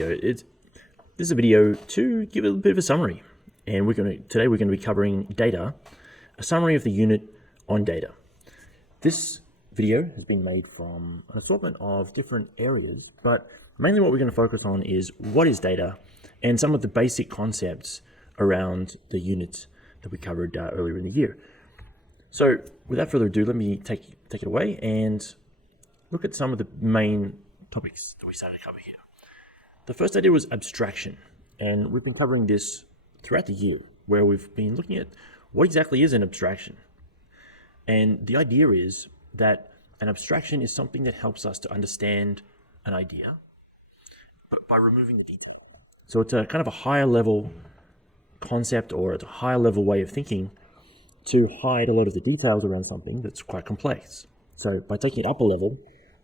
This is a video to give a bit of a summary, and today we're going to be covering data, a summary of the unit on data. This video has been made from an assortment of different areas, but mainly what we're going to focus on is what is data and some of the basic concepts around the units that we covered earlier in the year. So without further ado, let me take it away and look at some of the main topics that we started to cover here. The first idea was abstraction, and we've been covering this throughout the year, where we've been looking at what exactly is an abstraction. And the idea is that an abstraction is something that helps us to understand an idea, but by removing the detail. So it's a kind of a higher level concept, or it's a higher level way of thinking to hide a lot of the details around something that's quite complex. So by taking it up a level,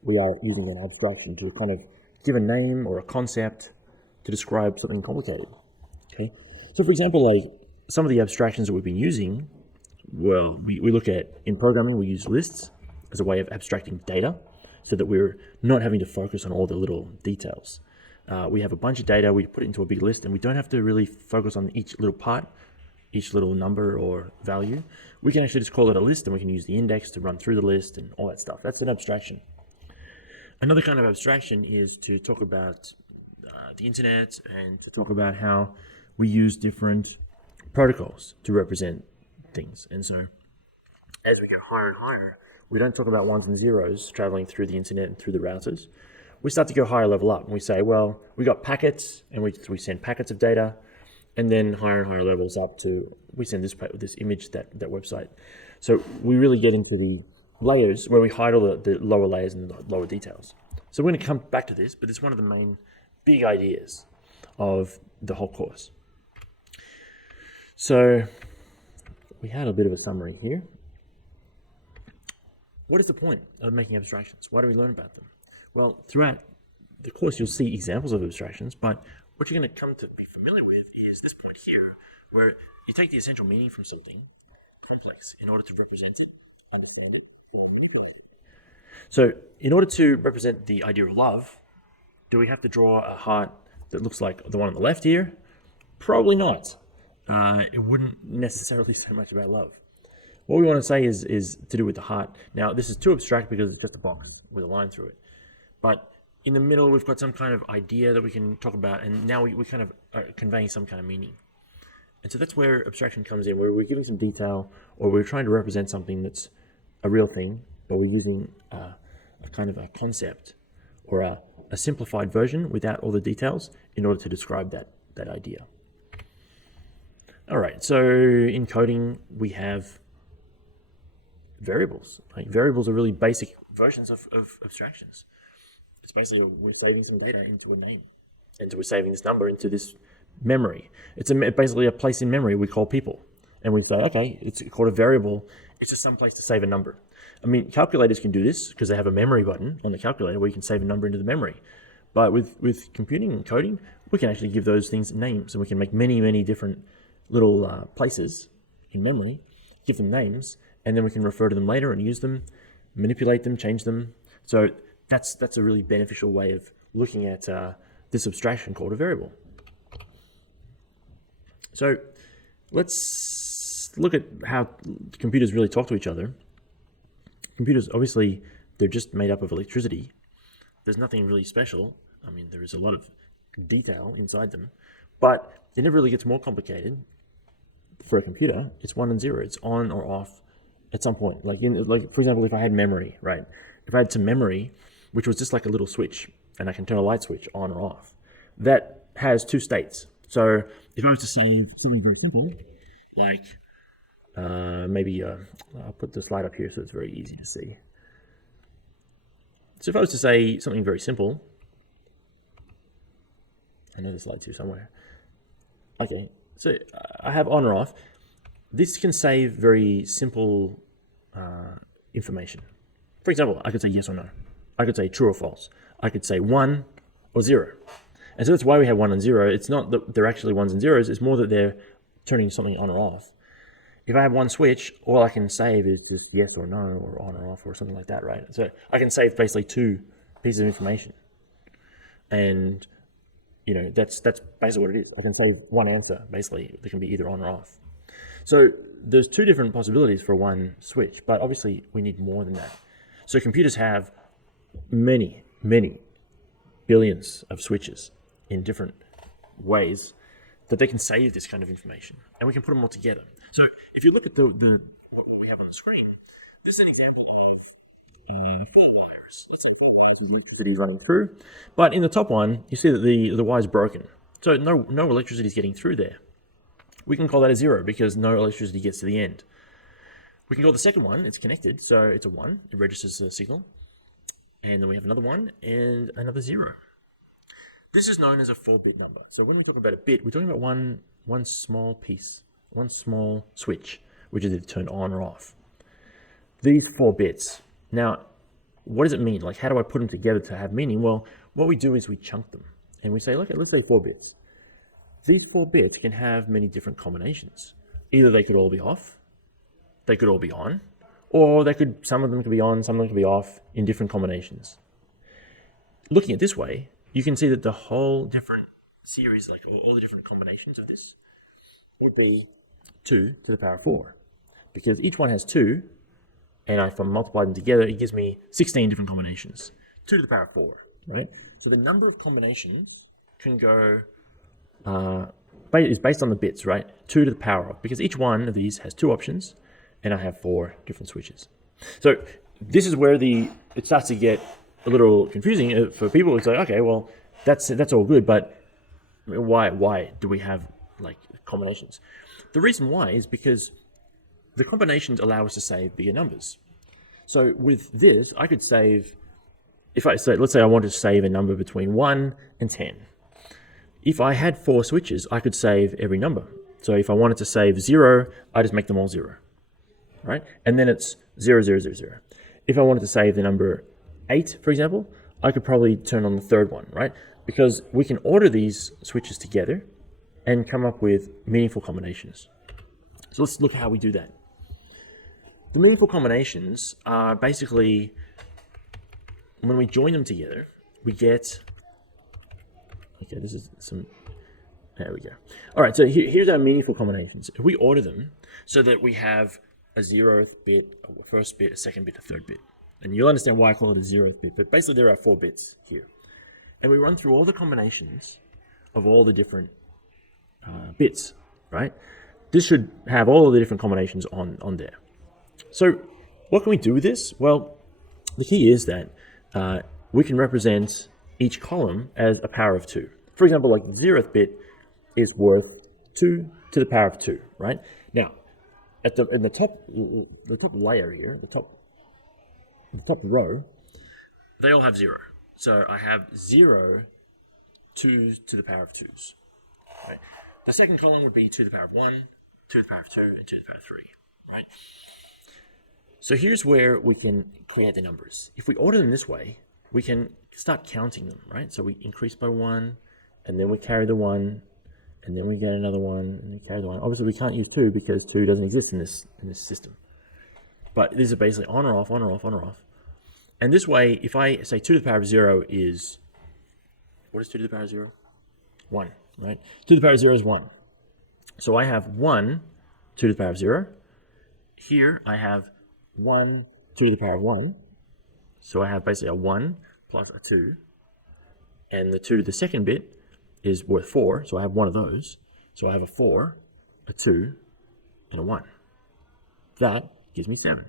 we are using an abstraction to kind of give a name or a concept to describe something complicated. Okay, so for example, like some of the abstractions that we've been using, well, we look at, in programming, we use lists as a way of abstracting data so that we're not having to focus on all the little details. We have a bunch of data, we put it into a big list, and we don't have to really focus on each little part, each little number or value. We can actually just call it a list, and we can use the index to run through the list and all that stuff. That's an abstraction. Another kind of abstraction is to talk about the internet and to talk about how we use different protocols to represent things. And so as we go higher and higher, we don't talk about ones and zeros traveling through the internet and through the routers. We start to go higher level up, and we say, well, we got packets, and we send packets of data, and then higher and higher levels up to, we send this image, that website. So we really get into the layers where we hide all the lower layers and the lower details. So we're going to come back to this, but it's one of the main big ideas of the whole course. So we had a bit of a summary here. What is the point of making abstractions? Why do we learn about them? Well, throughout the course, you'll see examples of abstractions, but what you're going to come to be familiar with is this point here, where you take the essential meaning from something complex in order to represent it, understand it. So in order to represent the idea of love, do we have to draw a heart that looks like the one on the left here? Probably not. It wouldn't necessarily say much about love. What we want to say is to do with the heart. Now, this is too abstract because it's just a box with a line through it. But in the middle, we've got some kind of idea that we can talk about, and now we kind of are conveying some kind of meaning. And so that's where abstraction comes in, where we're giving some detail, or we're trying to represent something that's a real thing, but we're using a kind of a concept or a simplified version without all the details in order to describe that idea. All right, so in coding, we have variables. Like variables are really basic versions of abstractions. It's basically we're saving some data into a name, and so we're saving this number into this memory. It's basically a place in memory we call people. And we say, okay, it's called a variable. It's just some place to save a number. I mean, calculators can do this because they have a memory button on the calculator where you can save a number into the memory. But with computing and coding, we can actually give those things names, and we can make many, many different little places in memory, give them names, and then we can refer to them later and use them, manipulate them, change them. So that's a really beneficial way of looking at this abstraction called a variable. So let's look at how computers really talk to each other. Computers, obviously, they're just made up of electricity. There's nothing really special. I mean, there is a lot of detail inside them, but it never really gets more complicated. For a computer, it's 1 and 0. It's on or off at some point. Like for example, if I had memory, right? If I had some memory, which was just like a little switch, and I can turn a light switch on or off, that has two states. So if I was to save something very simple, like maybe I'll put the slide up here so it's very easy to see. So if I was to say something very simple, I know the slide's here somewhere. Okay, so I have on or off. This can save very simple information. For example, I could say yes or no. I could say true or false. I could say 1 or 0. And so that's why we have 1 and 0. It's not that they're actually ones and zeros. It's more that they're turning something on or off. If I have one switch, all I can save is just yes or no, or on or off, or something like that, right? So I can save basically two pieces of information. And that's basically what it is. I can say one answer, basically. They can be either on or off. So there's two different possibilities for one switch, but obviously we need more than that. So computers have many, many billions of switches in different ways that they can save this kind of information, and we can put them all together. So if you look at what we have on the screen, this is an example of 4 wires. Let's say 4 wires with electricity is running through, but in the top one, you see that the wire is broken. So no electricity is getting through there. We can call that a 0 because no electricity gets to the end. We can call the second one, it's connected, so it's a 1. It registers the signal. And then we have another 1 and another 0. This is known as a 4-bit number. So when we talk about a bit, we're talking about one small piece, one small switch, which is either turned on or off. These 4 bits. Now, what does it mean? Like, how do I put them together to have meaning? Well, what we do is we chunk them. And we say, look, let's say 4 bits. These 4 bits can have many different combinations. Either they could all be off, they could all be on, or some of them could be on, some of them could be off in different combinations. Looking at this way, you can see that the whole different series, like all the different combinations of this, would be 2 to the power of 4. Because each one has 2, and if I multiply them together, it gives me 16 different combinations. 2 to the power of 4, right? So the number of combinations can go, is based on the bits, right? 2 to the power of, because each one of these has 2 options, and I have 4 different switches. So this is where it starts to get a little confusing for people. It's like, okay, well, that's all good, but why do we have like combinations? The reason why is because the combinations allow us to save bigger numbers. So with this, I could save, let's say I want to save a number between 1 and 10. If I had 4 switches, I could save every number. So if I wanted to save 0, I just make them all 0, right? And then it's 0, 0, 0, 0. If I wanted to save the number 8, for example, I could probably turn on the third one, right? Because we can order these switches together and come up with meaningful combinations. So let's look at how we do that. The meaningful combinations are basically, when we join them together, we get, okay, this is some, there we go. All right, so here's our meaningful combinations. If we order them so that we have a 0th bit, a first bit, a second bit, a third bit. And you'll understand why I call it a 0th bit, but basically there are 4 bits here. And we run through all the combinations of all the different bits, right? This should have all of the different combinations on there. So what can we do with this? Well, the key is that we can represent each column as a power of 2. For example, like the 0th bit is worth 2 to the power of 2, right? Now, in the top layer here, the top row, they all have 0. So I have 0 2 to the power of 2s. Right? The second column would be 2 to the power of 1, 2 to the power of 2, and 2 to the power of 3. Right? So here's where we can create the numbers. If we order them this way, we can start counting them, right? So we increase by 1, and then we carry the 1, and then we get another 1, and we carry the 1. Obviously, we can't use 2 because 2 doesn't exist in this system. But these are basically on or off, on or off, on or off. And this way, if I say 2 to the power of 0 is, what is 2 to the power of 0? 1, right? 2 to the power of 0 is 1. So I have 1 2 to the power of 0. Here I have 1 2 to the power of 1. So I have basically a 1 plus a 2. And the 2 to the second bit is worth 4. So I have one of those. So I have a 4, a 2, and a 1. That gives me 7.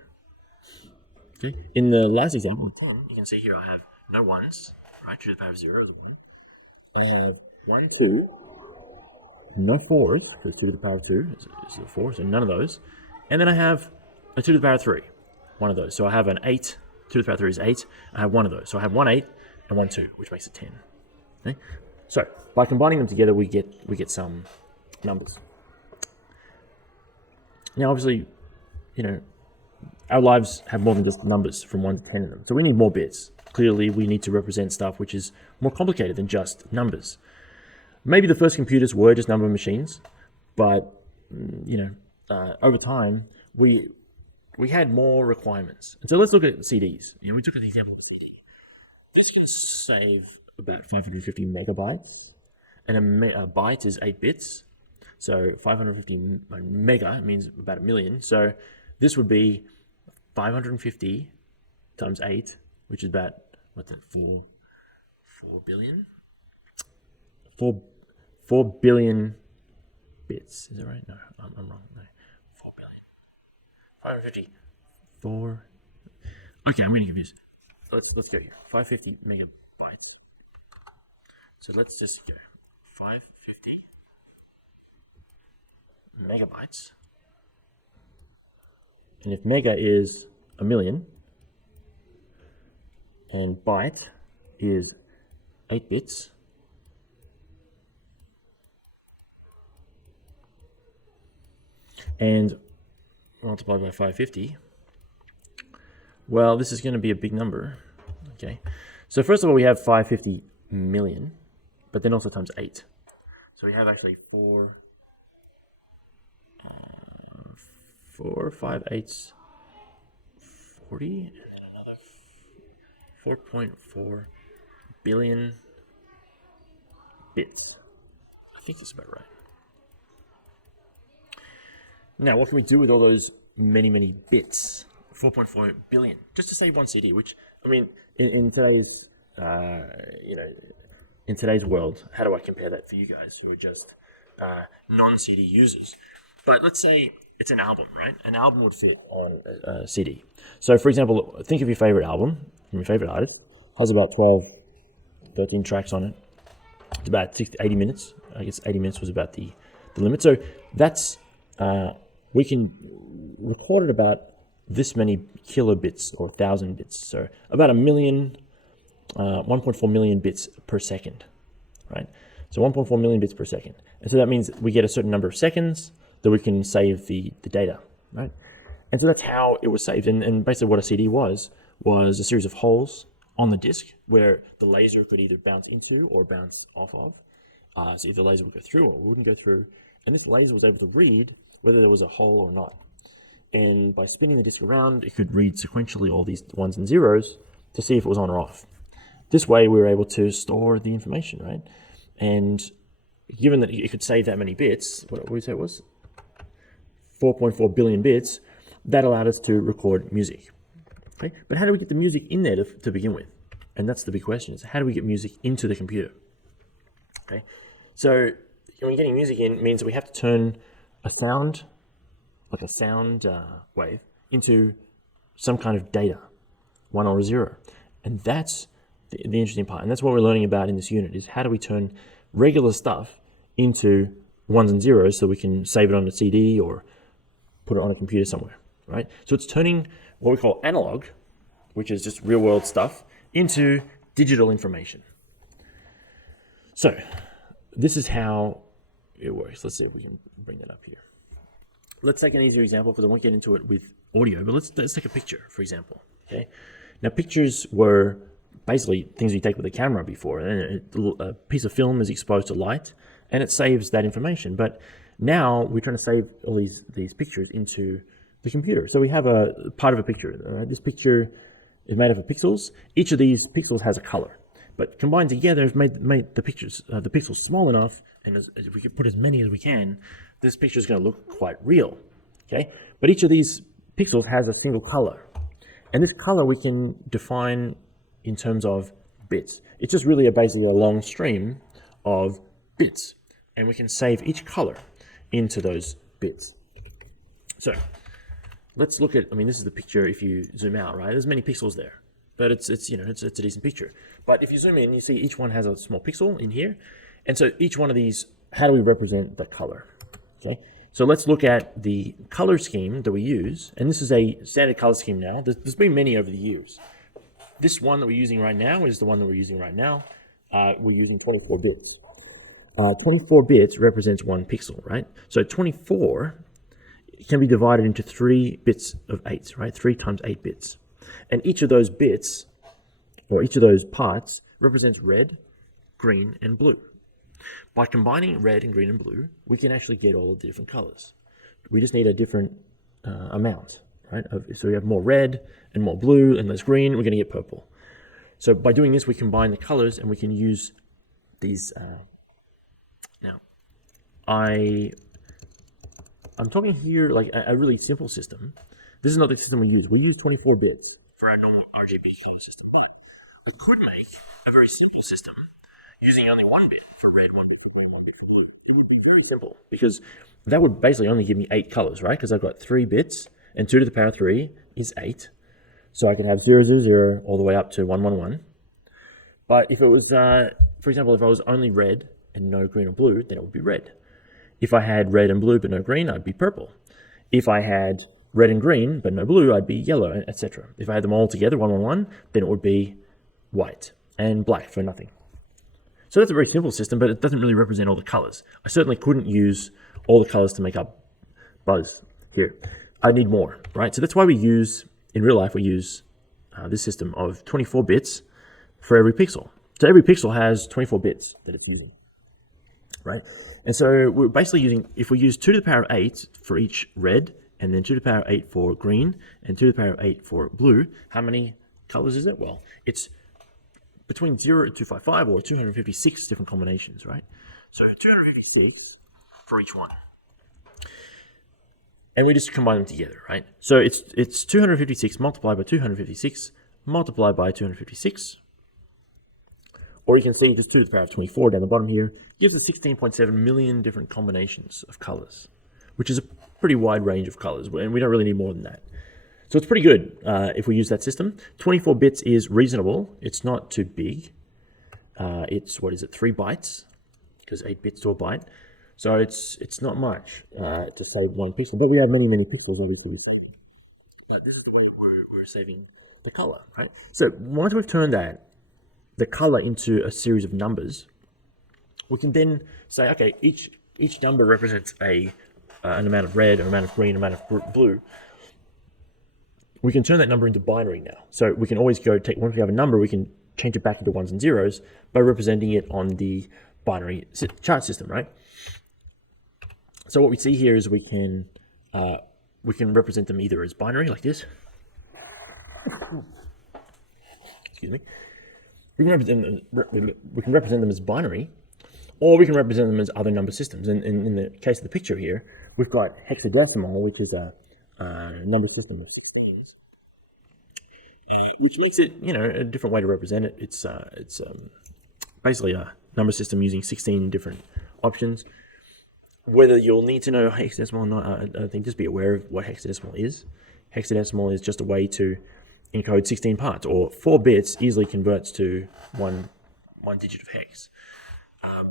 Okay. In the last example, 10, you can see here I have no 1s, right? 2 to the power of 0 is a 1. I have 1, 2, no 4s, because 2 to the power of 2 is a 4, so none of those. And then I have a 2 to the power of 3, one of those. So I have an 8, 2 to the power of 3 is 8. I have one of those. So I have 1 8 and 1 2, which makes it 10. Okay? So by combining them together, we get some numbers. Now, obviously, our lives have more than just numbers from 1 to 10 in them. So we need more bits. Clearly, we need to represent stuff which is more complicated than just numbers. Maybe the first computers were just number machines, but over time, we had more requirements. And so let's look at CDs. We took an example of CD. This can save about 550 megabytes. and a byte is 8 bits. So 550 mega means about a million. So this would be 550 times 8, which is about, what's that, 4 billion? 4 billion bits. Is that right? No, I'm wrong. No, 4 billion. 550. 4. Okay, I'm getting confused. Let's go here. 550 megabytes. So let's just go 550 megabytes. And if mega is a million and byte is 8 bits, and multiplied by 550, well, this is going to be a big number. Okay, so first of all, we have 550 million, but then also times 8. So we have actually 4, 5 8s, 40, and then another 4.4 billion bits. I think that's about right. Now, what can we do with all those many bits? 4.4 billion, just to save one CD, which, I mean, in today's, in today's world, how do I compare that for you guys who are just non-CD users? But let's say it's an album, right? An album would fit on a CD. So, for example, think of your favorite album from your favorite artist. Has about 12, 13 tracks on it. It's about 60, 80 minutes. I guess 80 minutes was about the limit. So that's, we can record it about this many kilobits or 1,000 bits. So about 1.4 million bits per second, right? So 1.4 million bits per second. And so that means we get a certain number of seconds that we can save the data, right? And so that's how it was saved. And basically what a CD was a series of holes on the disk where the laser could either bounce into or bounce off of. So either the laser would go through or wouldn't go through. And this laser was able to read whether there was a hole or not. And by spinning the disk around, it could read sequentially all these ones and zeros to see if it was on or off. This way, we were able to store the information, right? And given that it could save that many bits, what did we say it was? 4.4 billion bits, that allowed us to record music. Okay, but how do we get the music in there to begin with? And that's the big question, is how do we get music into the computer? Okay, so when getting music in means that we have to turn a sound, like a sound wave, into some kind of data, 1 or a 0. And that's the interesting part. And that's what we're learning about in this unit, is how do we turn regular stuff into 1s and 0s so we can save it on a CD or put it on a computer somewhere, right? So it's turning what we call analog, which is just real world stuff, into digital information. So this is how it works. Let's see if we can bring that up here. Let's take an easier example because I won't get into it with audio, but let's take a picture, for example. Okay. Now, pictures were basically things you take with a camera before, and a piece of film is exposed to light, and it saves that information. But now we're trying to save all these pictures into the computer. So we have a part of a picture. All right? This picture is made up of pixels. Each of these pixels has a color, but combined together, have made the pixels small enough, and as we can put as many as we can, this picture is going to look quite real. Okay, but each of these pixels has a single color, and this color we can define in terms of bits. It's just really basically a long stream of bits, and we can save each color into those bits. So let's look at, I mean, this is the picture if you zoom out, right? There's many pixels there, but it's a decent picture. But if you zoom in, you see each one has a small pixel in here. And so each one of these, how do we represent the color? Okay, so let's look at the color scheme that we use. And this is a standard color scheme now. There's been many over the years. This one that we're using right now is the one that we're using right now. We're using 24 bits. 24 bits represents 1 pixel, right? So 24 can be divided into 3 bits of 8s, right? 3 times 8 bits. And each of those bits, or each of those parts, represents red, green, and blue. By combining red and green and blue, we can actually get all of the different colors. We just need a different amount, right? So we have more red and more blue and less green, we're going to get purple. So by doing this, we combine the colors and we can use these I'm talking here like a really simple system. This is not the system we use. We use 24 bits for our normal RGB color system, but we could make a very simple system using only 1 bit for red, 1 bit for green, 1 bit for blue. It would be very simple because that would basically only give me 8 colors, right? Because I've got 3 bits and 2 to the power 3 is 8. So I can have 0, 0, 0 all the way up to 1, 1, 1. But if it was, for example, if I was only red and no green or blue, then it would be red. If I had red and blue but no green, I'd be purple. If I had red and green but no blue, I'd be yellow, etc. If I had them all together, 1, 1, 1, then it would be white and black for nothing. So that's a very simple system, but it doesn't really represent all the colors. I certainly couldn't use all the colors to make up buzz here. I need more, right? So that's why we use, in real life, we use this system of 24 bits for every pixel. So every pixel has 24 bits that it's using, right? And so we're basically using, if we use 2 to the power of 8 for each red, and then 2 to the power of 8 for green, and 2 to the power of 8 for blue, how many colors is it? Well, it's between 0 and 255 or 256 different combinations, right? So 256 for each one. And we just combine them together, right? So it's 256 multiplied by 256 multiplied by 256. Or you can see just 2 to the power of 24 down the bottom here gives us 16.7 million different combinations of colors, which is a pretty wide range of colors, and we don't really need more than that. So it's pretty good if we use that system. 24 bits is reasonable. It's not too big. It's, what is it, 3 bytes? Because 8 bits to a byte. So it's not much to save 1 pixel, but we have many, many pixels obviously we're saving. This is the way we're saving the color, right? So once we've turned the color into a series of numbers, we can then say, okay, each number represents an amount of red, an amount of green, an amount of blue. We can turn that number into binary now. So we can always once we have a number, we can change it back into ones and zeros by representing it on the binary chart system, right? So what we see here is we can represent them either as binary, like this. Excuse me. We can represent them as binary, or we can represent them as other number systems. And in the case of the picture here, we've got hexadecimal, which is a number system of 16s, which makes it, a different way to represent it. It's basically a number system using 16 different options. Whether you'll need to know hexadecimal or not, I think just be aware of what hexadecimal is. Hexadecimal is just a way to encode 16 parts, or 4 bits easily converts to one digit of hex.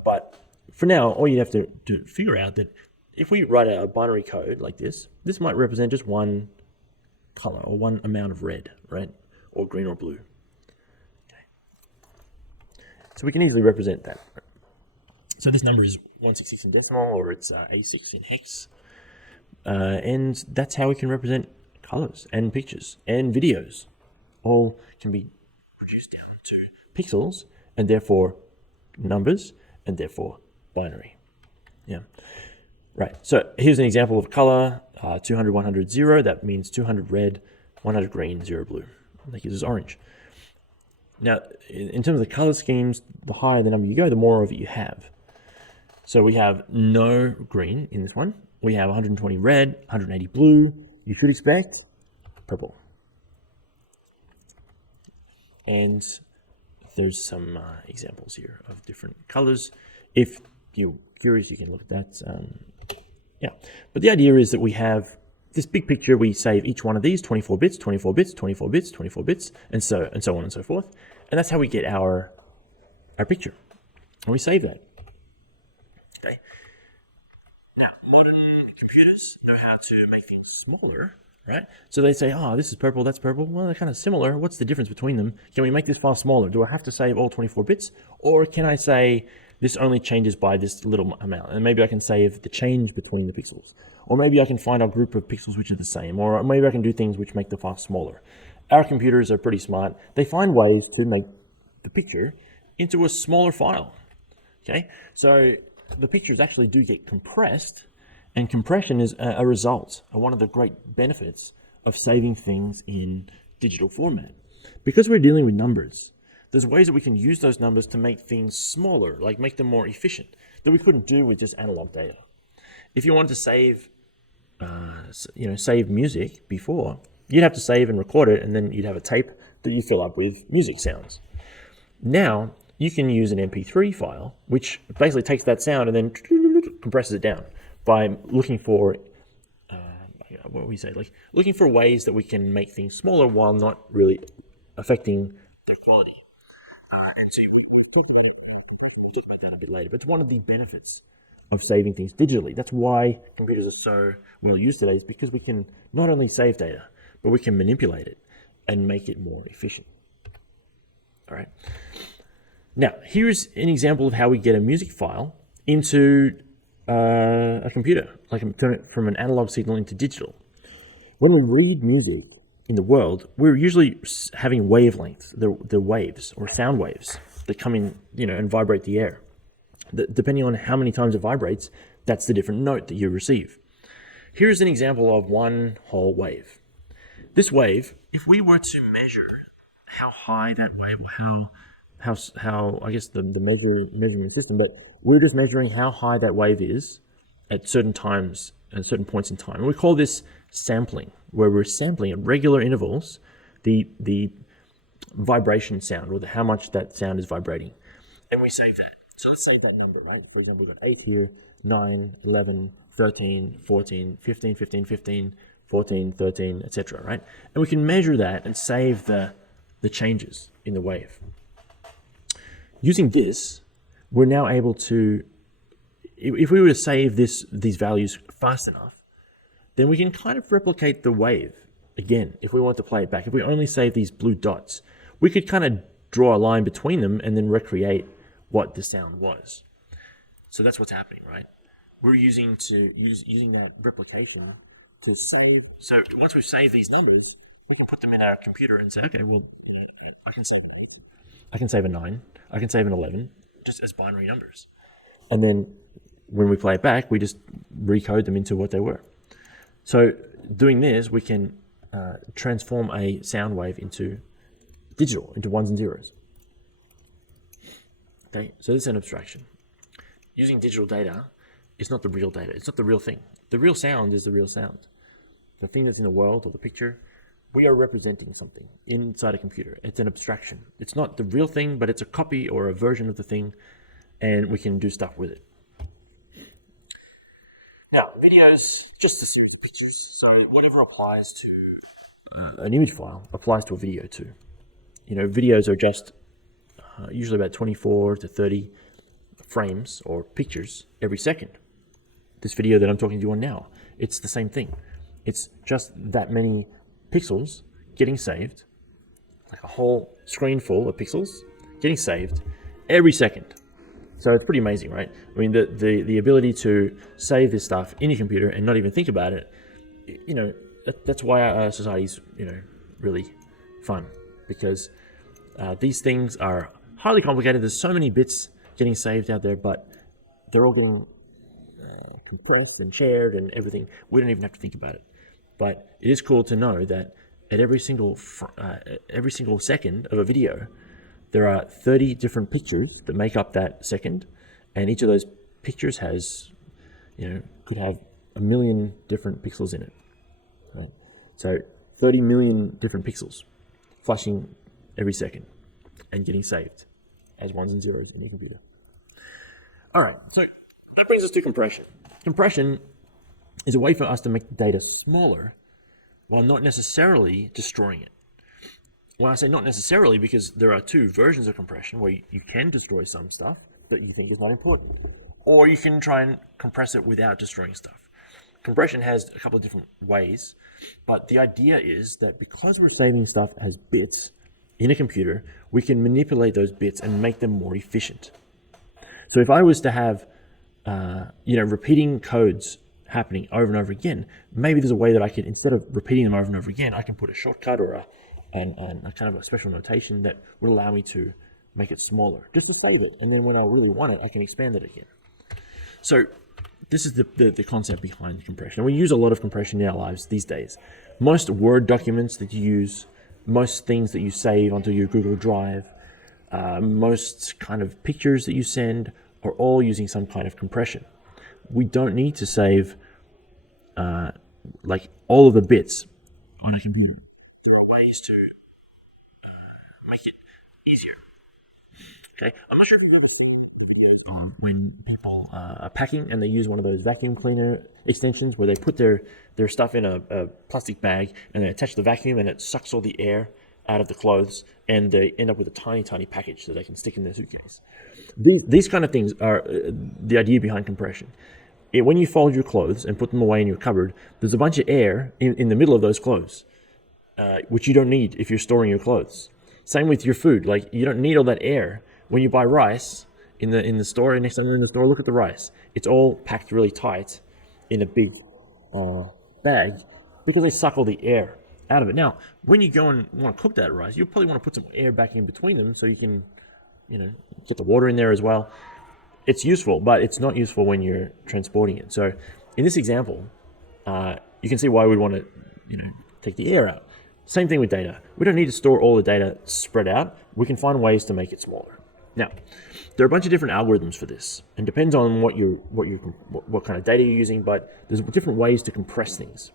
But for now, all you have to figure out that if we write a binary code like this might represent just one color or one amount of red, right? Or green or blue. Okay. So we can easily represent that. So this number is 166 in decimal, or it's 86 in hex. And that's how we can represent colors and pictures and videos. All can be reduced down to pixels and therefore numbers and therefore binary. Yeah. Right, so here's an example of color, 200, 100, 0. That means 200 red, 100 green, 0 blue. That gives us orange. Now, in terms of the color schemes, the higher the number you go, the more of it you have. So we have no green in this one. We have 120 red, 180 blue. You should expect purple. And there's some examples here of different colors. If you're curious, you can look at that. Yeah, but the idea is that we have this big picture. We save each one of these 24 bits, 24 bits, 24 bits, 24 bits, and so on and so forth. And that's how we get our picture. And we save that. Okay. Now, modern computers know how to make things smaller, right? So they say, oh, this is purple, that's purple. Well, they're kind of similar. What's the difference between them? Can we make this file smaller? Do I have to save all 24 bits? Or can I say this only changes by this little amount? And maybe I can save the change between the pixels. Or maybe I can find a group of pixels which are the same. Or maybe I can do things which make the file smaller. Our computers are pretty smart. They find ways to make the picture into a smaller file. Okay, so the pictures actually do get compressed, and compression is a result, one of the great benefits of saving things in digital format. Because we're dealing with numbers, there's ways that we can use those numbers to make things smaller, like make them more efficient, that we couldn't do with just analog data. if you wanted to save, save music before, you'd have to save and record it, and then you'd have a tape that you fill up with music sounds. Now, you can use an MP3 file, which basically takes that sound and then compresses it down by looking for, looking for ways that we can make things smaller while not really affecting their quality. And so we'll talk about that a bit later, but it's one of the benefits of saving things digitally. That's why computers are so well used today, is because we can not only save data, but we can manipulate it and make it more efficient. All right. Now, here's an example of how we get a music file into a computer, like turn it from an analog signal into digital. When we read music in the world, we're usually having wavelengths, the waves or sound waves that come in, and vibrate the air. Depending on how many times it vibrates, that's the different note that you receive. Here's an example of one whole wave. This wave, if we were to measure how high that wave, or how I guess the measuring system, but we're just measuring how high that wave is at certain times, at certain points in time. And we call this sampling, where we're sampling at regular intervals the vibration sound, or how much that sound is vibrating. And we save that. So let's save that number, right? For example, we've got 8 here, 9, 11, 13, 14, 15, 15, 15, 14, 13, etc., right? And we can measure that and save the changes in the wave. Using this, we're now able to, if we were to save these values fast enough, then we can kind of replicate the wave again. If we want to play it back, if we only save these blue dots, we could kind of draw a line between them and then recreate what the sound was. So that's what's happening, right? We're using that replication to save. So once we've saved these numbers, we can put them in our computer and say, okay, well, I can save an 8, I can save a 9, I can save an 11, just as binary numbers. And then when we play it back, we just recode them into what they were. So doing this, we can transform a sound wave into digital, into ones and zeros. Okay, so this is an abstraction. Using digital data is not the real data. It's not the real thing. The real sound is the real sound. The thing that's in the world, or the picture, we are representing something inside a computer. It's an abstraction. It's not the real thing, but it's a copy or a version of the thing, and we can do stuff with it. Now, videos, just to see the pictures. So whatever applies to an image file applies to a video too. Videos are just usually about 24 to 30 frames or pictures every second. This video that I'm talking to you on now, it's the same thing. It's just that many pixels getting saved, like a whole screen full of pixels getting saved every second. So it's pretty amazing, right? I mean, the ability to save this stuff in your computer and not even think about it, that's why our society's, really fun, because these things are highly complicated. There's so many bits getting saved out there, but they're all getting compressed and shared and everything. We don't even have to think about it. But it is cool to know that at every single second of a video, there are 30 different pictures that make up that second, and each of those pictures has, could have 1 million different pixels in it. Right? So 30 million different pixels flashing every second and getting saved as ones and zeros in your computer. All right, so that brings us to compression. Compression is a way for us to make the data smaller while not necessarily destroying it. When I say not necessarily, because there are two versions of compression, where you can destroy some stuff that you think is not important, or you can try and compress it without destroying stuff. Compression has a couple of different ways, but the idea is that because we're saving stuff as bits in a computer, we can manipulate those bits and make them more efficient. So if I was to have, repeating codes happening over and over again, maybe there's a way that I could, instead of repeating them over and over again, I can put a shortcut or a kind of a special notation that would allow me to make it smaller, just to save it. And then when I really want it, I can expand it again. So this is the concept behind compression. And we use a lot of compression in our lives these days. Most Word documents that you use, most things that you save onto your Google Drive, most kind of pictures that you send are all using some kind of compression. we don't need to save like all of the bits on a computer. There are ways to make it easier. Okay, I'm not sure if you've ever seen the video when people are packing and they use one of those vacuum cleaner extensions where they put their stuff in a plastic bag and they attach the vacuum and it sucks all the air out of the clothes and they end up with a tiny package that they can stick in their suitcase. These kind of things are the idea behind compression. When you fold your clothes and put them away in your cupboard, there's a bunch of air in the middle of those clothes, which you don't need if you're storing your clothes. Same with your food. Like, you don't need all that air. When you buy rice in the store, next time in the store, look at the rice. It's all packed really tight in a big bag because they suck all the air out of it. Now, when you go and want to cook that rice, you probably want to put some air back in between them so you can, get the water in there as well. It's useful, but it's not useful when you're transporting it. So in this example, you can see why we'd want to, take the air out. Same thing with data. We don't need to store all the data spread out. We can find ways to make it smaller. Now, there are a bunch of different algorithms for this, and depends on what kind of data you're using. But there's different ways to compress things.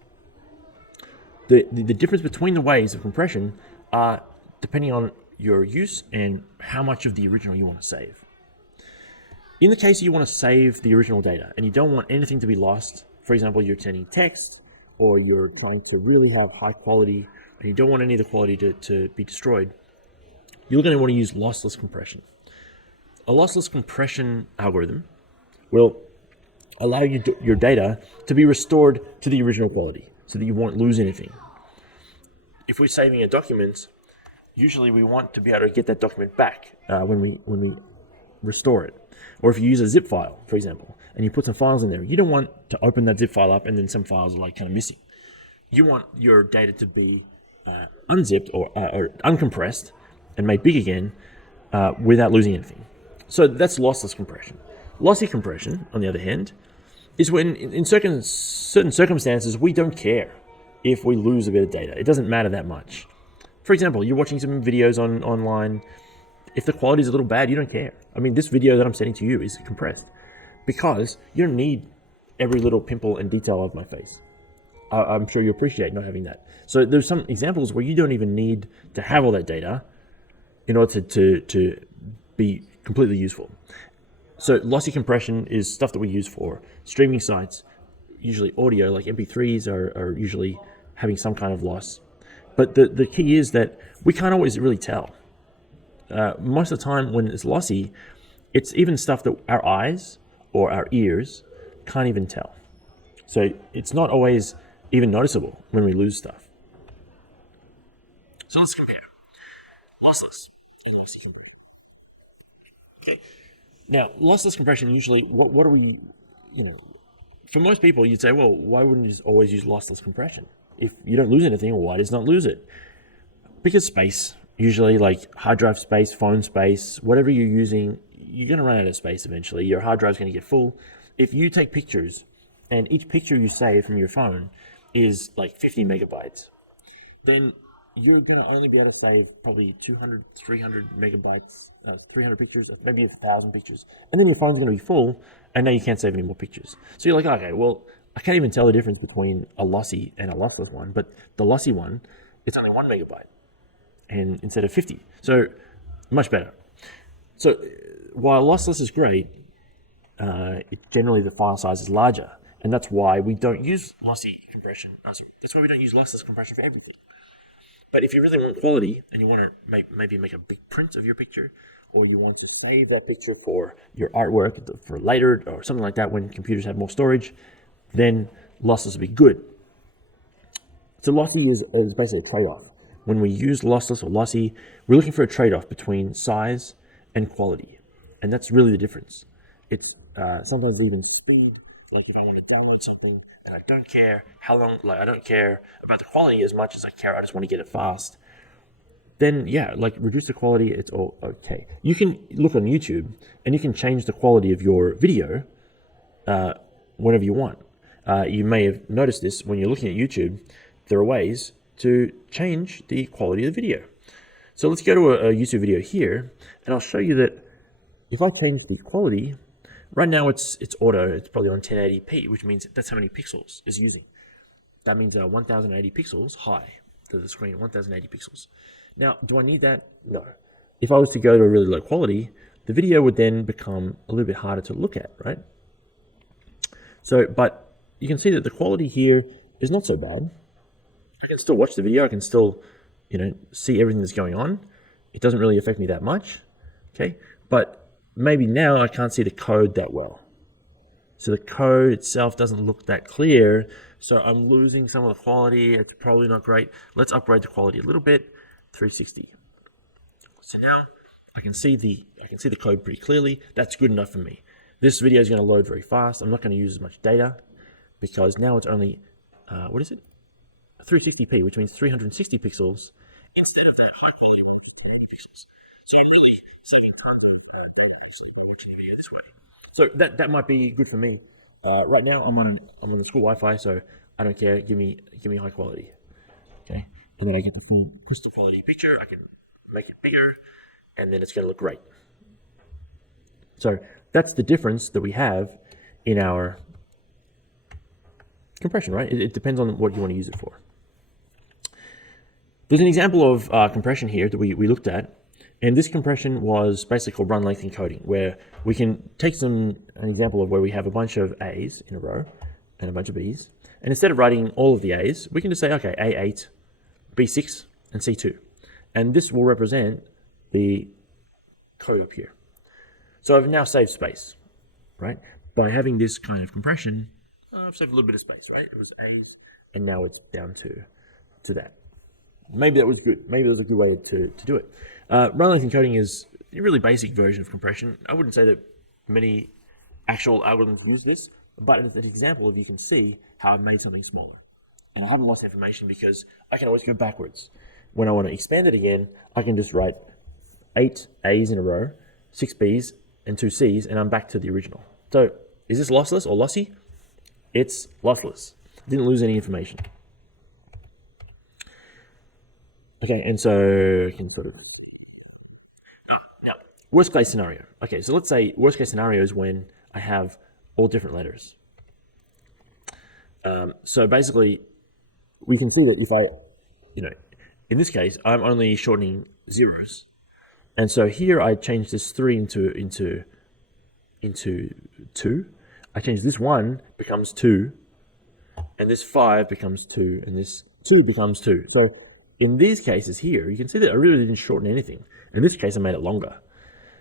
The difference between the ways of compression are depending on your use and how much of the original you want to save. In the case you want to save the original data and you don't want anything to be lost, for example, you're sending text or you're trying to really have high quality and you don't want any of the quality to be destroyed, you're going to want to use lossless compression. A lossless compression algorithm will allow your data to be restored to the original quality so that you won't lose anything. If we're saving a document, usually we want to be able to get that document back when we restore it. Or if you use a zip file, for example, and you put some files in there, you don't want to open that zip file up and then some files are like kind of missing. You want your data to be unzipped or uncompressed and made big again without losing anything. So that's lossless compression. Lossy compression, on the other hand, is when in certain circumstances we don't care if we lose a bit of data. It doesn't matter that much. For example, you're watching some videos online. If the quality is a little bad, you don't care. I mean, this video that I'm sending to you is compressed because you don't need every little pimple and detail of my face. I'm sure you appreciate not having that. So there's some examples where you don't even need to have all that data in order to be completely useful. So lossy compression is stuff that we use for streaming sites. Usually audio, like MP3s, are usually having some kind of loss. But the key is that we can't always really tell. Most of the time when it's lossy, it's even stuff that our eyes or our ears can't even tell. So it's not always even noticeable when we lose stuff. So let's compare. Lossless and lossy. Okay. Now, lossless compression, usually, what are we, for most people, you'd say, well, why wouldn't you just always use lossless compression? If you don't lose anything, why does not lose it? Because space, usually like hard drive space, phone space, whatever you're using, you're going to run out of space eventually. Your hard drive's going to get full. If you take pictures and each picture you save from your phone is like 50 megabytes, then you're going to only be able to save probably 200, 300 megabytes, 300 pictures, maybe 1,000 pictures. And then your phone's going to be full and now you can't save any more pictures. So you're like, okay, well, I can't even tell the difference between a lossy and a lossless one, but the lossy one, it's only 1 megabyte and instead of 50. So much better. So while lossless is great, generally the file size is larger. And that's why we don't use lossy compression. That's why we don't use lossless compression for everything. But if you really want quality and you want to maybe make a big print of your picture, or you want to save that picture for your artwork for later or something like that when computers have more storage, then lossless will be good. So lossy is basically a trade-off. When we use lossless or lossy, we're looking for a trade-off between size and quality. And that's really the difference. It's sometimes even speed. Like if I want to download something and I don't care how long, I don't care about the quality as much as I care, I just want to get it fast, then yeah, reduce the quality, it's all okay. You can look on YouTube and you can change the quality of your video whenever you want. You may have noticed this when you're looking at YouTube, there are ways to change the quality of the video. So let's go to a YouTube video here and I'll show you that if I change the quality, Right now it's auto, it's probably on 1080p, which means that's how many pixels it's using. That means 1080 pixels high to the screen, 1080 pixels. Now, do I need that? No. If I was to go to a really low quality, the video would then become a little bit harder to look at, right? So, but you can see that the quality here is not so bad. I can still watch the video. I can still, see everything that's going on. It doesn't really affect me that much, okay? But maybe now I can't see the code that well. So the code itself doesn't look that clear. So I'm losing some of the quality. It's probably not great. Let's upgrade the quality a little bit, 360. So now I can see the code pretty clearly. That's good enough for me. This video is going to load very fast. I'm not going to use as much data because now it's only, 360p, which means 360 pixels instead of that high quality 80 pixels. So I'm really saving tons of by watching the video this way. So that might be good for me. Right now I'm on the school Wi-Fi, so I don't care. Give me high quality. Okay, and then I get the full crystal quality picture. I can make it bigger, and then it's going to look great. So that's the difference that we have in our compression, right? It depends on what you want to use it for. There's an example of compression here that we looked at, and this compression was basically called run length encoding, where we can take an example of where we have a bunch of A's in a row and a bunch of B's, and instead of writing all of the A's, we can just say, okay, A8, B6, and C2, and this will represent the code up here. So I've now saved space, right? By having this kind of compression, I've saved a little bit of space, right? It was A's, and now it's down to that. Maybe that was good. Maybe that was a good way to do it. Run length encoding is a really basic version of compression. I wouldn't say that many actual algorithms use this, but it's an example of you can see how I've made something smaller. And I haven't lost information because I can always go backwards. When I want to expand it again, I can just write 8 A's in a row, 6 B's, and 2 C's, and I'm back to the original. So is this lossless or lossy? It's lossless. Didn't lose any information. Okay, and so I can sort of... Now, worst case scenario. Okay, so let's say worst case scenario is when I have all different letters. So basically, we can see that if I, in this case, I'm only shortening zeros. And so here I change this 3 into 2. I change this 1 becomes 2, and this 5 becomes 2, and this 2 becomes 2. So in these cases here, you can see that I really didn't shorten anything. In this case, I made it longer.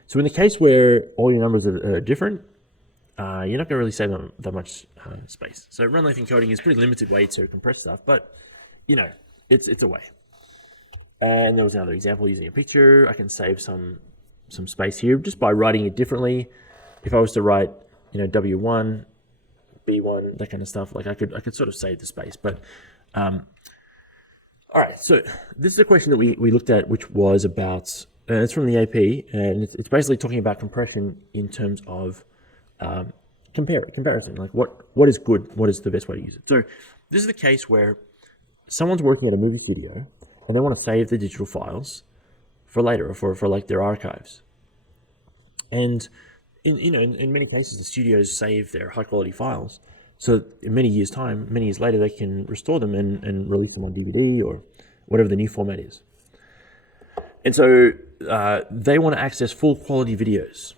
So in the case where all your numbers are different, you're not going to really save that much space. So run length encoding is a pretty limited way to compress stuff, but it's a way. And there was another example using a picture. I can save some space here just by writing it differently. If I was to write, W1, B1, that kind of stuff, like I could sort of save the space. But all right, so this is a question that we looked at, which was about, it's from the AP, and it's basically talking about compression in terms of comparison, like what is good, what is the best way to use it. So this is the case where someone's working at a movie studio and they want to save the digital files for later or for like their archives. And in many cases, the studios save their high quality files. So in many years later, they can restore them and release them on DVD or whatever the new format is. And so they want to access full quality videos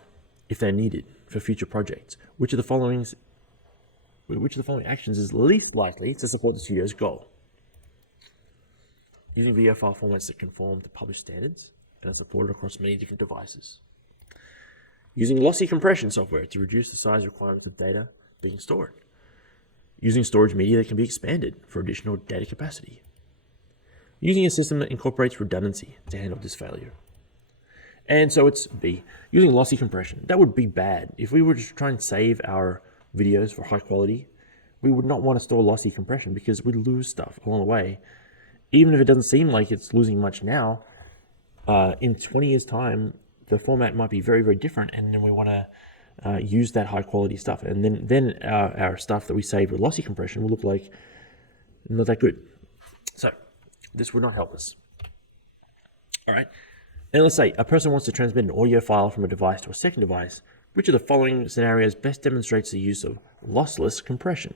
if they're needed for future projects. Which of the following actions is least likely to support the studio's goal? Using video file formats that conform to published standards and are supported across many different devices. Using lossy compression software to reduce the size requirements of data being stored. Using storage media that can be expanded for additional data capacity. Using a system that incorporates redundancy to handle this failure. And so it's B, using lossy compression. That would be bad. If we were to try and save our videos for high quality, we would not want to store lossy compression because we'd lose stuff along the way. Even if it doesn't seem like it's losing much now, in 20 years' time, the format might be very, very different, and then we want to use that high quality stuff. And then our stuff that we saved with lossy compression will look like not that good. So this would not help us. All right. And let's say a person wants to transmit an audio file from a device to a second device Which of the following scenarios best demonstrates the use of lossless compression?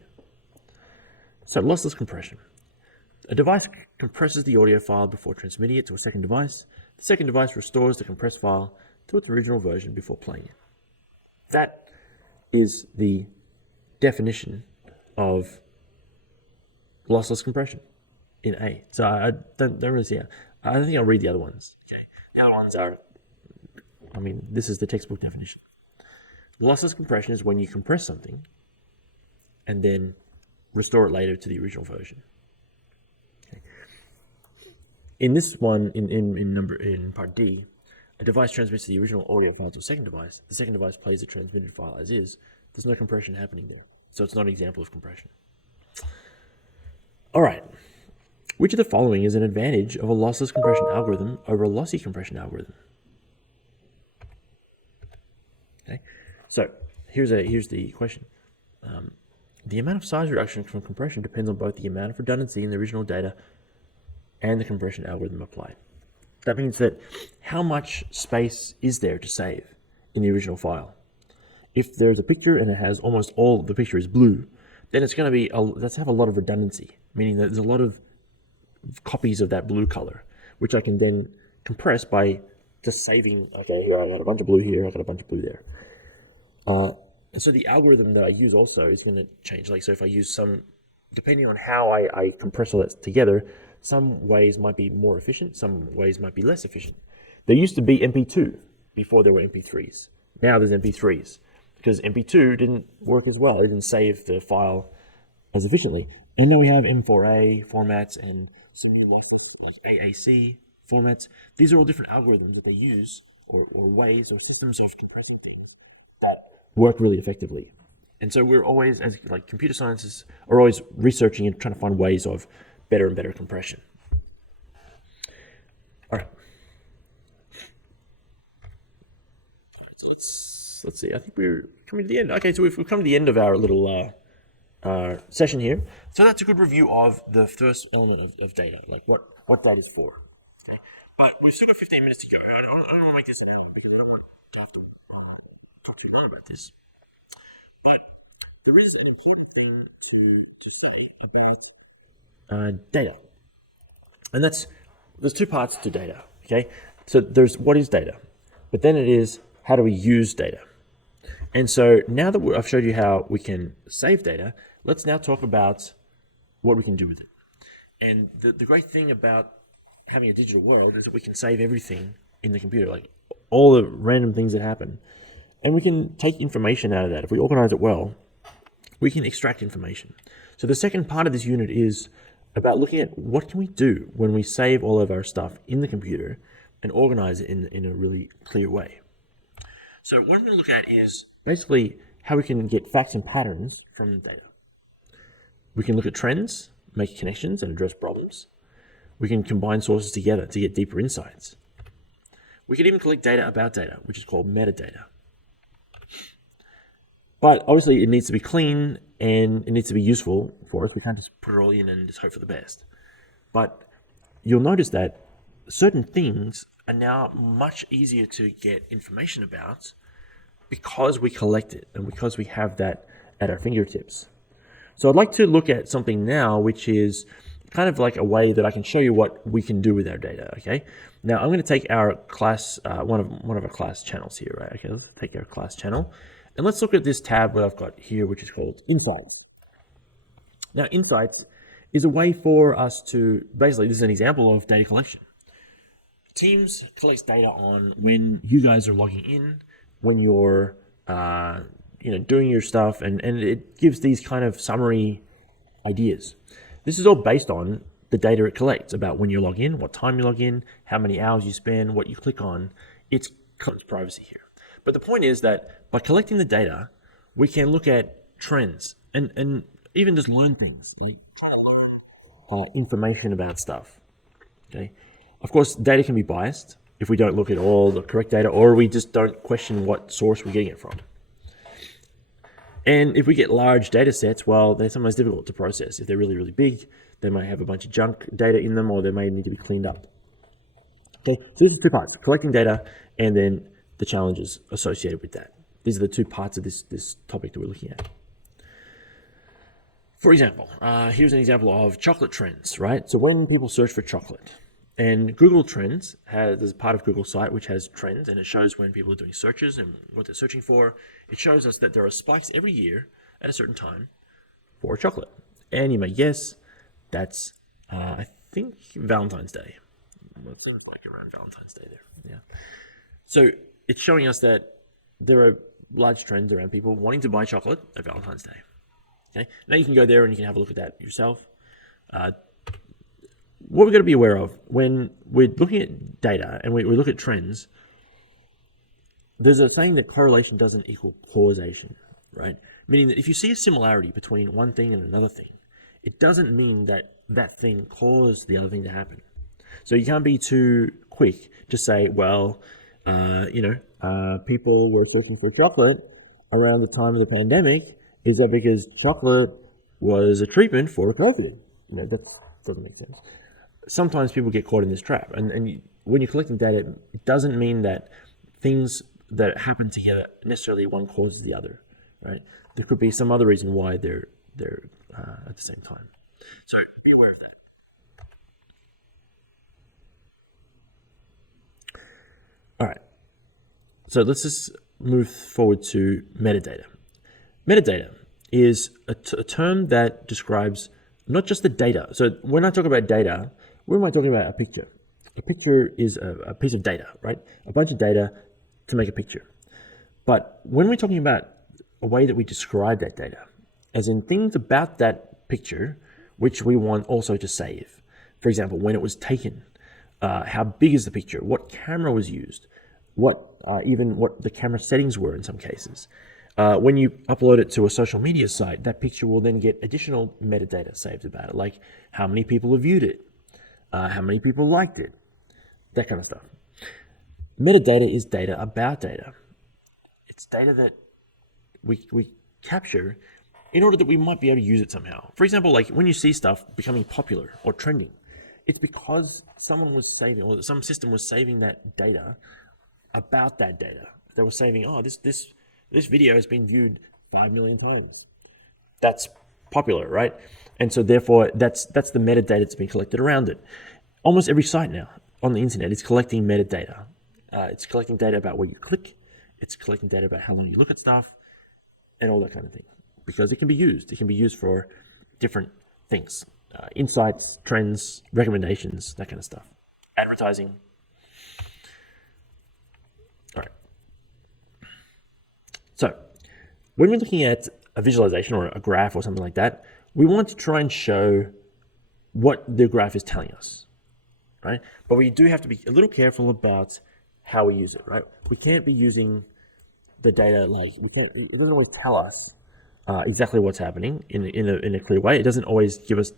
So lossless compression. A device compresses the audio file before transmitting it to a second device. The second device restores the compressed file to its original version before playing it. That is the definition of lossless compression in A. So I don't really see it. I don't think I'll read the other ones. Okay, the other ones are, this is the textbook definition. Lossless compression is when you compress something and then restore it later to the original version. Okay. In this one, in part D, a device transmits the original audio file to a second device. The second device plays the transmitted file as is. There's no compression happening there, so it's not an example of compression. All right. Which of the following is an advantage of a lossless compression algorithm over a lossy compression algorithm? Okay, so here's the question. The amount of size reduction from compression depends on both the amount of redundancy in the original data and the compression algorithm applied. That means that how much space is there to save in the original file? If there's a picture and it has almost all the picture is blue, then it's going to be let's have a lot of redundancy, meaning that there's a lot of copies of that blue color, which I can then compress by just saving. Okay, here I got a bunch of blue here, I got a bunch of blue there. And so the algorithm that I use also is going to change. Like, so if I use some, depending on how I compress all that together, some ways might be more efficient, some ways might be less efficient. There used to be MP2 before there were MP3s. Now there's MP3s because MP2 didn't work as well. It didn't save the file as efficiently. And now we have M4A formats and some new like AAC formats. These are all different algorithms that they use or ways or systems of compressing things that work really effectively. And so we're always, as like computer scientists, are always researching and trying to find ways of better and better compression. All right. So let's see. I think we're coming to the end. Okay, so we've come to the end of our little session here. So that's a good review of the first element of data, like what data is for. Okay. But we've still got 15 minutes to go. I don't want to make this an hour because I don't want to have to talk to you about this. But there is an important thing to say about data. And there's two parts to data, okay? So there's what is data, but then it is how do we use data. And so now that I've showed you how we can save data, let's now talk about what we can do with it. And the great thing about having a digital world is that we can save everything in the computer, like all the random things that happen. And we can take information out of that. If we organize it well, we can extract information. So the second part of this unit is about looking at what can we do when we save all of our stuff in the computer and organize it in a really clear way. So what we're going to look at is basically how we can get facts and patterns from the data. We can look at trends, make connections and address problems. We can combine sources together to get deeper insights. We can even collect data about data, which is called metadata. But obviously it needs to be clean and it needs to be useful for us. We can't just put it all in and just hope for the best. But you'll notice that certain things are now much easier to get information about because we collect it and because we have that at our fingertips. So I'd like to look at something now which is kind of like a way that I can show you what we can do with our data, okay? Now I'm going to take our class, one of our class channels here, right? Okay, let's take our class channel. And let's look at this tab that I've got here, which is called Insights. Now, Insights is a way for us to, basically, this is an example of data collection. Teams collects data on when you guys are logging in, when you're doing your stuff, and it gives these kind of summary ideas. This is all based on the data it collects about when you log in, what time you log in, how many hours you spend, what you click on. It's privacy here. But the point is that by collecting the data, we can look at trends and even just learn things. You try to learn information about stuff. Okay. Of course, data can be biased if we don't look at all the correct data, or we just don't question what source we're getting it from. And if we get large data sets, well, they're sometimes difficult to process. If they're really, really big, they might have a bunch of junk data in them, or they may need to be cleaned up. Okay, so these are two parts: collecting data and then the challenges associated with that. These are the two parts of this topic that we're looking at. For example, here's an example of chocolate trends, right? So when people search for chocolate, and Google Trends there's a part of Google site which has trends, and it shows when people are doing searches and what they're searching for. It shows us that there are spikes every year at a certain time for chocolate. And you may guess that's, I think, Valentine's Day. Well, it seems like around Valentine's Day there, yeah. So it's showing us that there are large trends around people wanting to buy chocolate at Valentine's Day. Okay, now you can go there and you can have a look at that yourself. What we've got to be aware of when we're looking at data and we look at trends, there's a saying that correlation doesn't equal causation, right? Meaning that if you see a similarity between one thing and another thing, it doesn't mean that that thing caused the other thing to happen. So you can't be too quick to say, well, people were searching for chocolate around the time of the pandemic. Is that because chocolate was a treatment for COVID? That doesn't make sense. Sometimes people get caught in this trap. And when you're collecting data, it doesn't mean that things that happen together necessarily one causes the other, right? There could be some other reason why they're at the same time. So be aware of that. All right. So let's just move forward to metadata. Metadata is a term that describes not just the data. So when I talk about data, what am I talking about? A picture. A picture is a piece of data, right? A bunch of data to make a picture. But when we're talking about a way that we describe that data, as in things about that picture, which we want also to save. For example, when it was taken, how big is the picture, what camera was used, even what the camera settings were in some cases. When you upload it to a social media site, that picture will then get additional metadata saved about it, like how many people have viewed it, how many people liked it, that kind of stuff. Metadata is data about data. It's data that we capture in order that we might be able to use it somehow. For example, like when you see stuff becoming popular or trending, it's because someone was saving, or some system was saving that data about that data. They were saving, oh, this video has been viewed 5 million times. That's popular, right? And so therefore, that's the metadata that's been collected around it. Almost every site now on the internet is collecting metadata. It's collecting data about where you click. It's collecting data about how long you look at stuff and all that kind of thing. Because it can be used. It can be used for different things. Insights, trends, recommendations, that kind of stuff. Advertising. All right. So when we're looking at a visualization or a graph or something like that, we want to try and show what the graph is telling us, right? But we do have to be a little careful about how we use it, right? We can't be using the data it doesn't always tell us exactly what's happening in a clear way. It doesn't always give us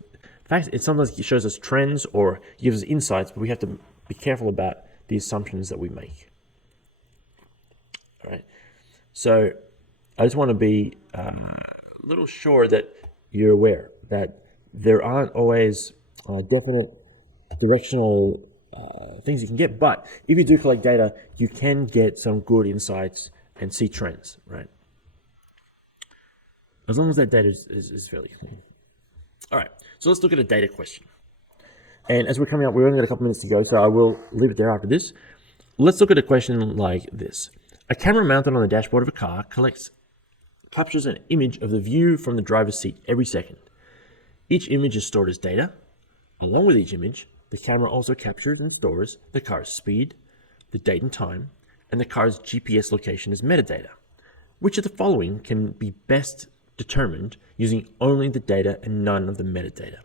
facts. It sometimes shows us trends or gives us insights, but we have to be careful about the assumptions that we make. All right. So I just want to be a little sure that you're aware that there aren't always definite directional things you can get, but if you do collect data, you can get some good insights and see trends, right? As long as that data is fairly clean. All right, so let's look at a data question. And as we're coming up, we've only got a couple minutes to go, so I will leave it there after this. Let's look at a question like this. A camera mounted on the dashboard of a car captures an image of the view from the driver's seat every second. Each image is stored as data. Along with each image, the camera also captures and stores the car's speed, the date and time, and the car's GPS location as metadata. Which of the following can be best determined using only the data and none of the metadata?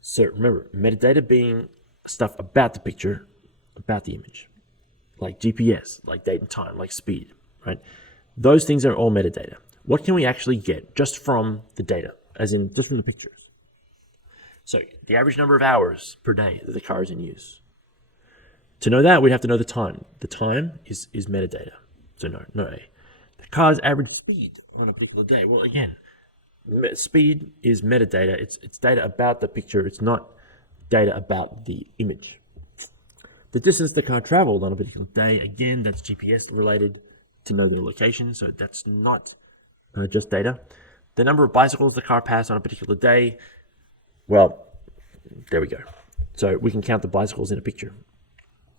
So remember, metadata being stuff about the picture, about the image, like GPS, like date and time, like speed, right? Those things are all metadata. What can we actually get just from the data, as in just from the pictures? So the average number of hours per day that the car is in use. To know that, we'd have to know the time. The time is metadata. So no A. The car's average speed on a particular day. Well, again, speed is metadata. It's data about the picture. It's not data about the image. The distance the car traveled on a particular day, again, that's GPS related. to know their location, so that's not just data. The number of bicycles the car passed on a particular day, well, there we go. So we can count the bicycles in a picture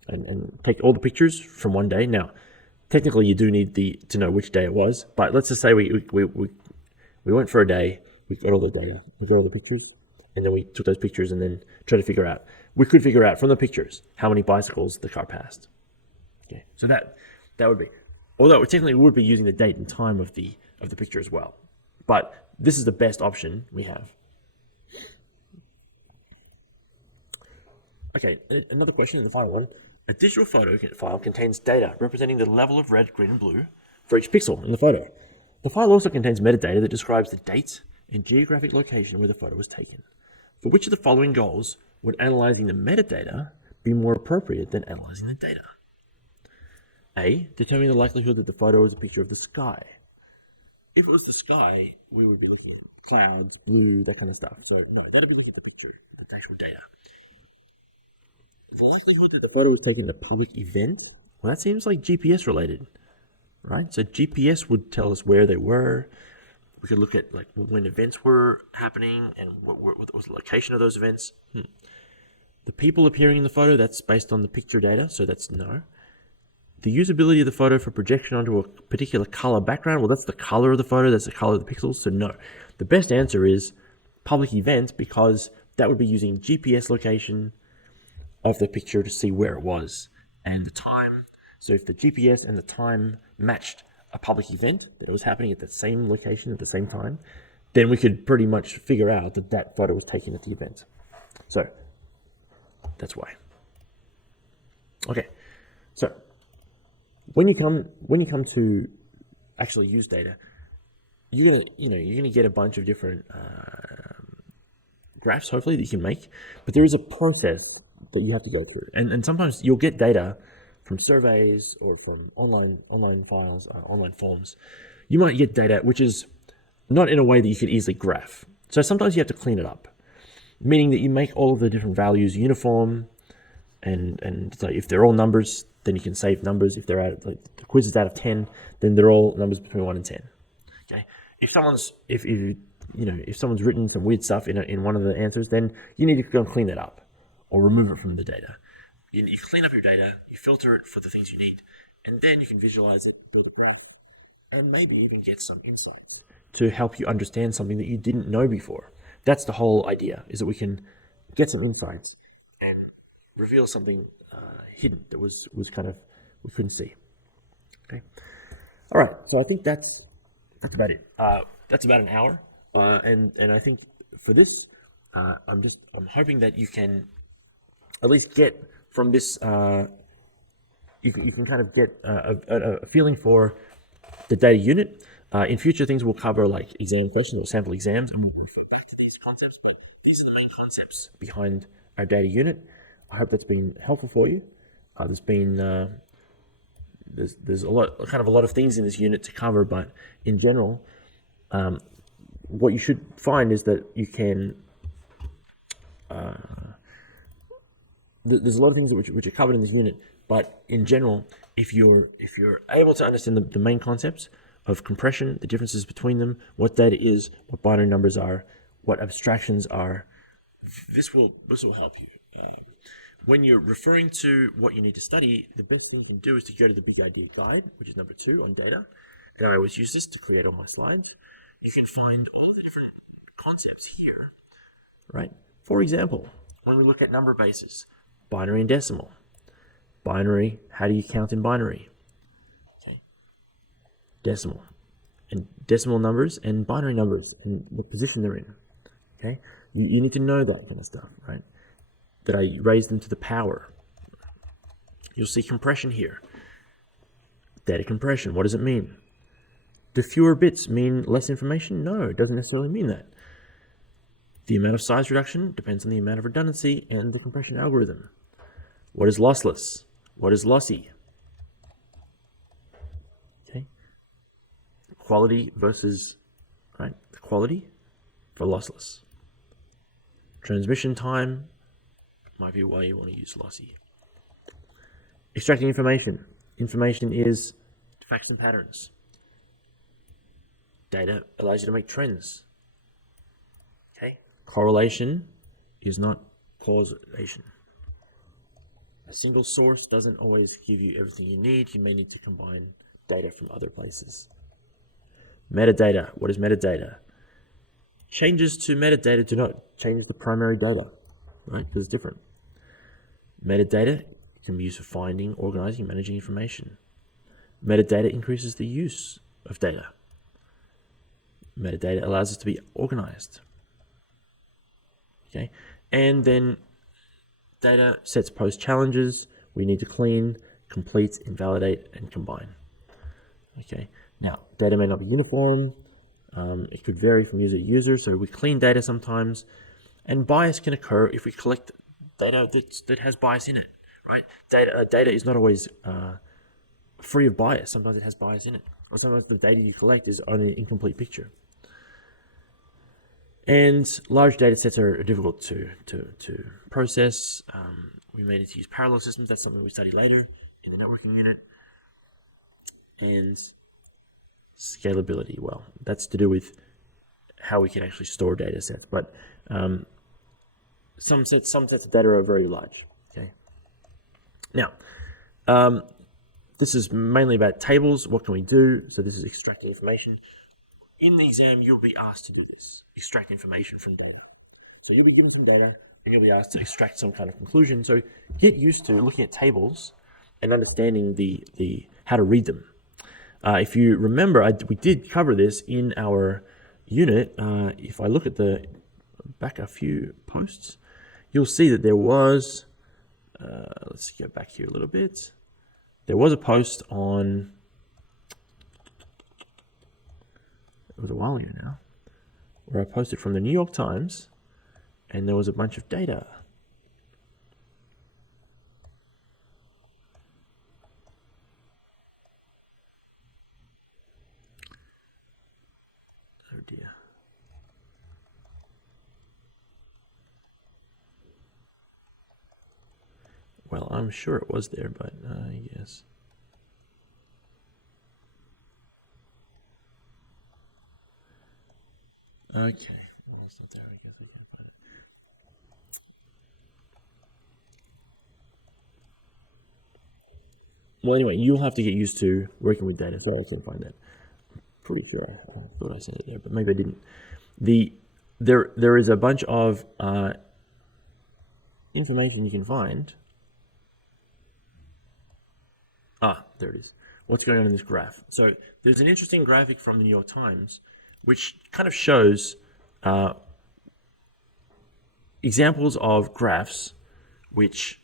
and take all the pictures from one day. Now, technically you do need to know which day it was, but let's just say we went for a day, we got all the data, we got all the pictures, and then we took those pictures and then tried to figure out, we could figure out from the pictures how many bicycles the car passed. Okay, so that would be, although it technically would be using the date and time of the picture as well. But this is the best option we have. Okay, another question in the final one. A digital photo file contains data representing the level of red, green, and blue for each pixel in the photo. The file also contains metadata that describes the date and geographic location where the photo was taken. For which of the following goals would analyzing the metadata be more appropriate than analyzing the data? A, determining the likelihood that the photo is a picture of the sky. If it was the sky, we would be looking at clouds, blue, that kind of stuff. So no, that'd be looking at the picture, the actual data. The likelihood that the photo was taken in a public event, well, that seems like GPS related, right? So GPS would tell us where they were. We could look at like when events were happening and what was the location of those events. The people appearing in the photo, that's based on the picture data, so that's no. The usability of the photo for projection onto a particular color background, well, that's the color of the photo, that's the color of the pixels, so no. The best answer is public event, because that would be using GPS location of the picture to see where it was and the time. So if the GPS and the time matched a public event that it was happening at the same location at the same time, then we could pretty much figure out that that photo was taken at the event. So that's why. Okay, so when you come to actually use data, you're gonna get a bunch of different graphs, hopefully, that you can make, but there is a process that you have to go through, and sometimes you'll get data from surveys or from online files, online forms. You might get data which is not in a way that you could easily graph. So sometimes you have to clean it up, meaning that you make all of the different values uniform, and so if they're all numbers, then you can save numbers. If they're like the quiz is out of 10, then they're all numbers between 1 and 10. Okay. If someone's written some weird stuff in one of the answers, then you need to go and clean that up or remove it from the data. You clean up your data, you filter it for the things you need, and then you can visualize it, build a graph, and maybe even get some insights to help you understand something that you didn't know before. That's the whole idea, is that we can get some insights and reveal something hidden that was kind of, we couldn't see. Okay. All right. So I think that's about it. That's about an hour. And I think for this, I'm hoping that you can at least get from this, you can kind of get a feeling for the data unit. In future things we'll cover like exam questions or sample exams, and we'll refer back to these concepts, but these are the main concepts behind our data unit. I hope that's been helpful for you. There's a lot of things in this unit to cover, but in general, what you should find is that you can, there's a lot of things which are covered in this unit, but in general, if you're able to understand the main concepts of compression, the differences between them, what data is, what binary numbers are, what abstractions are, this will help you. When you're referring to what you need to study, the best thing you can do is to go to the Big Idea Guide, which is number 2 on data. And I always use this to create all my slides. You can find all the different concepts here, right? For example, when we look at number bases, binary and decimal. Binary, how do you count in binary? Okay. Decimal. And decimal numbers and binary numbers and what position they're in. Okay. You need to know that kind of stuff, right? That I raise them to the power. You'll see compression here. Data compression, what does it mean? Do fewer bits mean less information? No, it doesn't necessarily mean that. The amount of size reduction depends on the amount of redundancy and the compression algorithm. What is lossless? What is lossy? Okay. Quality versus, right? The quality for lossless. Transmission time might be why you want to use lossy. Extracting information. Information is facts and patterns. Data allows you to make trends. Okay, correlation is not causation. A single source doesn't always give you everything you need. You may need to combine data from other places. Metadata. What is metadata? Changes to metadata do not change the primary data, right? Because it's different. Metadata can be used for finding, organizing, managing information. Metadata increases the use of data. Metadata allows us to be organized. Okay, and then data sets pose challenges. We need to clean, complete, invalidate, and combine. Okay, now data may not be uniform. It could vary from user to user. So we clean data sometimes, and bias can occur if we collect data that has bias in it. Right? Data is not always free of bias. Sometimes it has bias in it, or sometimes the data you collect is only an incomplete picture. And large data sets are difficult to process. We may need to use parallel systems. That's something we study later in the networking unit. And scalability, well, that's to do with how we can actually store data sets. But some sets of data are very large. Okay. Now, this is mainly about tables. What can we do? So this is extracting information. In the exam, you'll be asked to do this, extract information from data. So you'll be given some data, and you'll be asked to extract some kind of conclusion. So get used to looking at tables and understanding the how to read them. If you remember, we did cover this in our unit. If I look at back a few posts, you'll see that there was, let's go back here a little bit. There was a post on, it was a while ago now, where I posted from the New York Times, and there was a bunch of data. Oh dear. Well, I'm sure it was there, but yes. Okay. Well, that's not there. I guess I can't find it. Well, anyway, you'll have to get used to working with data. Sorry, I can't find that. I'm pretty sure I thought I sent it there, but maybe I didn't. There is a bunch of information you can find. There it is. What's going on in this graph? So there's an interesting graphic from the New York Times, which kind of shows examples of graphs, which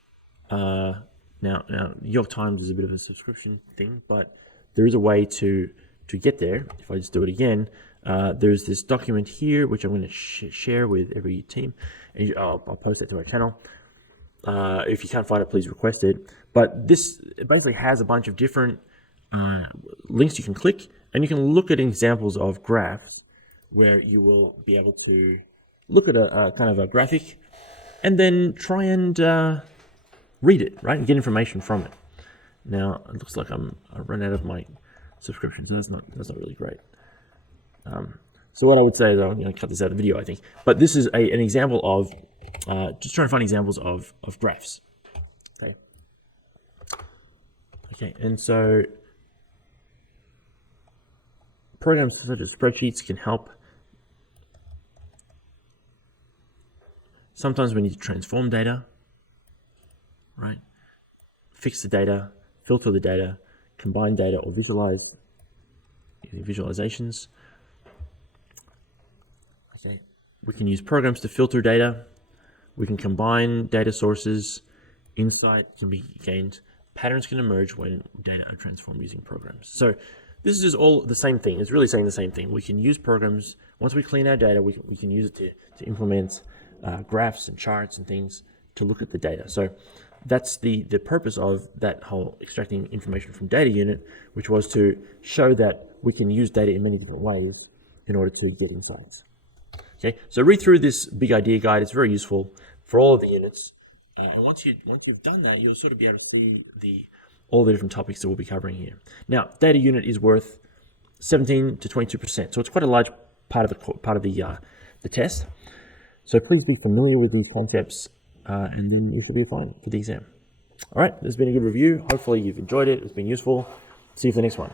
now New York Times is a bit of a subscription thing, but there is a way to get there. If I just do it again, there's this document here, which I'm going to share with every team, and I'll post that to our channel. If you can't find it, please request it. But this basically has a bunch of different links you can click, and you can look at examples of graphs where you will be able to look at a kind of a graphic and then try and read it, right, and get information from it. Now it looks like I've run out of my subscription, so that's not really great. So what I would say is I'm going to cut this out of the video, I think. But this is an example of just trying to find examples of graphs. Okay, and so programs such as spreadsheets can help. Sometimes we need to transform data, right? Fix the data, filter the data, combine data, or visualize visualizations. Okay, we can use programs to filter data. We can combine data sources. Insight can be gained. Patterns can emerge when data are transformed using programs. So this is all the same thing. It's really saying the same thing. We can use programs. Once we clean our data, we can use it to implement graphs and charts and things to look at the data. So that's the purpose of that whole extracting information from data unit, which was to show that we can use data in many different ways in order to get insights. Okay, so read through this big idea guide. It's very useful for all of the units. And once you've done that, you'll sort of be able to see all the different topics that we'll be covering here. Now, data unit is worth 17 to 22%, so it's quite a large part of the test. So please be familiar with these concepts, and then you should be fine for the exam. All right, this has been a good review. Hopefully you've enjoyed it. It's been useful. See you for the next one.